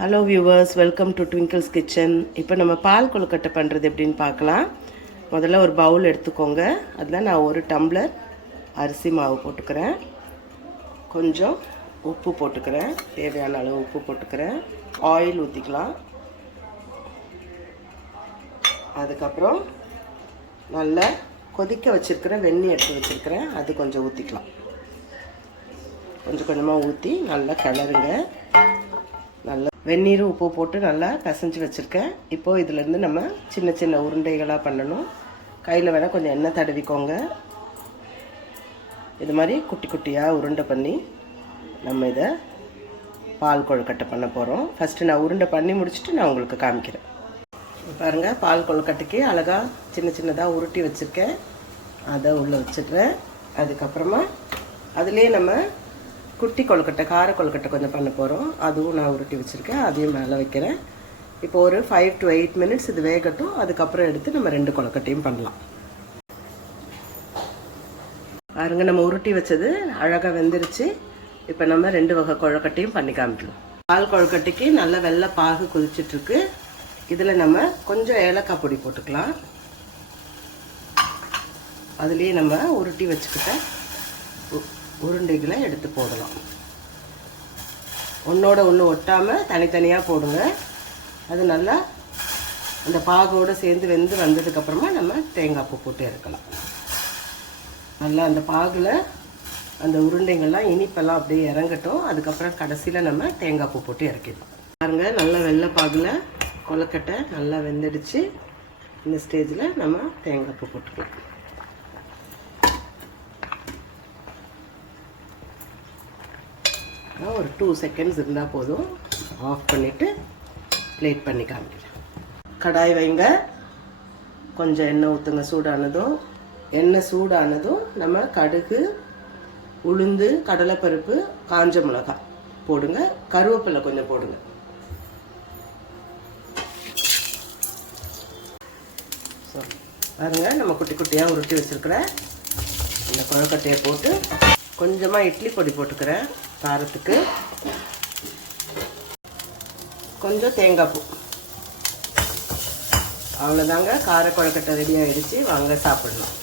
Hello viewers, welcome to twinkles kitchen. இப்போ நம்ம பால் கொழுக்கட்டை பண்ணுறது எப்படின்னு பார்க்கலாம். முதல்ல ஒரு பவுல் எடுத்துக்கோங்க. அதில் நான் ஒரு டம்ளர் அரிசி மாவு போட்டுக்கிறேன். கொஞ்சம் உப்பு போட்டுக்கிறேன், தேவையான அளவு உப்பு போட்டுக்கிறேன். ஆயில் ஊற்றிக்கலாம். அதுக்கப்புறம் நல்லா கொதிக்க வச்சுருக்கிறேன், வெந்நீர் எடுத்து வச்சுருக்கிறேன், அது கொஞ்சம் ஊற்றிக்கலாம். கொஞ்சம் கொஞ்சமாக ஊற்றி நல்லா கிளறுங்க. நல்லா வெந்நீர் உப்பு போட்டு நல்லா பிசைஞ்சு வச்சுருக்கேன். இப்போது இதிலேருந்து நம்ம சின்ன சின்ன உருண்டைகளாக பண்ணணும். கையில் வேணால் கொஞ்சம் எண்ணெய் தடவிக்கோங்க. இது மாதிரி குட்டி குட்டியாக உருண்டை பண்ணி நம்ம இதை பால் கொழுக்கட்டை பண்ண போகிறோம். ஃபஸ்ட்டு நான் உருண்டை பண்ணி முடிச்சுட்டு நான் உங்களுக்கு காமிக்கிறேன். பாருங்கள், பால் கொழுக்கட்டைக்கு அழகாக சின்ன சின்னதாக உருட்டி வச்சுருக்கேன். அதை உள்ளே வச்சுக்கிறேன். அதுக்கப்புறமா அதுலேயே நம்ம குட்டி கொழுக்கட்டை, கார கொழுக்கட்டை கொஞ்சம் பண்ண போகிறோம். அதுவும் நான் உருட்டி வச்சுருக்கேன், அதையும் மேலே வைக்கிறேன். இப்போ ஒரு 5 to 8 minutes இது வேகட்டும். அதுக்கப்புறம் எடுத்து நம்ம 2 கொழுக்கட்டையும் பண்ணலாம். பாருங்க, நம்ம உருட்டி வச்சது அழகாக வெந்துருச்சு. இப்போ நம்ம 2 வகை கொழுக்கட்டையும் பண்ணி காமிக்கலாம். பால் கொழுக்கட்டைக்கு நல்ல வெள்ளை பாகு கொதிச்சிட்ருக்கு. இதில் நம்ம கொஞ்சம் ஏலக்காய் பொடி போட்டுக்கலாம். அதுலேயே நம்ம உருட்டி வச்சுக்கிட்ட உருண்டைகளை எடுத்து போடலாம். ஒன்றோட ஒன்று ஒட்டாமல் தனித்தனியாக போடுங்க. அது நல்லா அந்த பாகோடு சேர்ந்து வெந்து வந்ததுக்கப்புறமா நம்ம தேங்காய் பூ போட்டு இறக்கலாம். நல்லா அந்த பாகில் அந்த உருண்டைங்கள்லாம் இனிப்பெல்லாம் அப்படியே இறங்கட்டும். அதுக்கப்புறம் கடைசியில் நம்ம தேங்காய் பூ போட்டு இறக்கிடலாம். பாருங்கள், நல்லா வெள்ளை பாகில் கொழுக்கட்டை நல்லா வெந்துடுச்சு. இந்த ஸ்டேஜில் நம்ம தேங்காய் பூ போட்டுக்கலாம். ஒரு 2 seconds இருந்தால் போதும். ஆஃப் பண்ணிவிட்டு பிளேட் பண்ணி காமிக்கிறேன். கடாய் வைங்க, கொஞ்சம் எண்ணெய் ஊற்றுங்க. எண்ணெய் சூடானதும் நம்ம கடுகு, உளுந்து, கடலைப்பருப்பு, காஞ்ச மிளகாய் போடுங்க. கருவேப்பிலை கொஞ்சம் போடுங்க. பாருங்க, நம்ம குட்டி குட்டியாக உருட்டி வச்சுருக்கிறேன் இந்த கொழுக்கட்டையை போட்டு கொஞ்சமாக இட்லி பொடி போட்டுக்கிறேன் காரத்துக்கு. கொஞ்சம் தேங்காய் பூ. அவ்வளோதாங்க, கார கொழுக்கட்டை ரெடி ஆகிடுச்சு. வாங்க சாப்பிடலாம்.